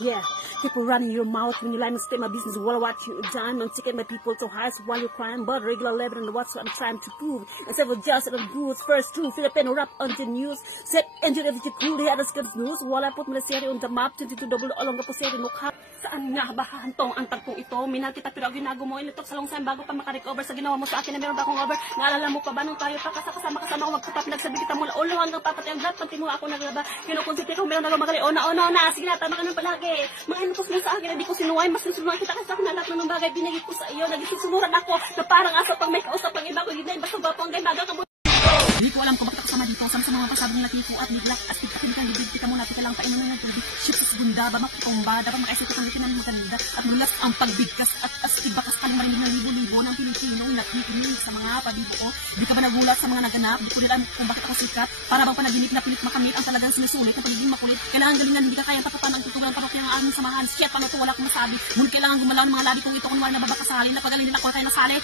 Yeah, people running your mouth when you lie and state my business. Well, what you done, I'm taking my people to hearts while you're crying. But regular level and what's what I'm trying to prove. Instead of just the goods, first two Philippine rap on the news. Set engine of the cool, they had a script news. While I put my series on the map, 22 double along the poseri no cap. Saan nga ba hantong ang tagpong ito? Minal kita pero ginago mo ilitok sa longsan bago pa makarecover sa ginawa mo sa akin na meron ba akong over? Naalala mo pa ba nung tayo pa kasama ko magkatap nagsabi kita mula ulo hanggang papatay ang lahat pati mo ako naglaba. Kinukonsinti ko meron na magali na. Sige na, tama ka ng palagi. Mga inukos mo sa akin, hindi ko sinuway, mas sinusunuan kita kasi ako na lahat ng bagay binigay ko sa iyo. Nagsusunuran ako na parang aso pang may kausap ng iba ko. Hindi basta ba pang gay maga ka mo. Hindi ko alam kung bakit ako sama dito. Sama sa mga pasabi ng latiko at nigla. Astig ka pinagkan libid kita muna. Tika lang painunan ng tubig. Ship sa segunda. Babak itomba. Dapat makaisip ko ng kanida. At nulas ang pagbigkas. At astig bakas ka ng marinig ng libo-libo ng Pilipino. Nakikinig sa mga padibo ko. Di ka ba nagulat sa mga naganap? Di ko nila kung bakit ako sikat. Para bang panaginip na pilit makamit ang talagang sinusulit. Ang pagiging makulit. Kailangan galingan. Hindi ka kayang taputan ang tutugan. Parokya ng aming samahan. Shit, paano ito? Wala akong masabi. Ngunit kailangan gumalaw ng mga labi kong ito. Kung wala na babakasali. Napagaling din ako tayo nasali.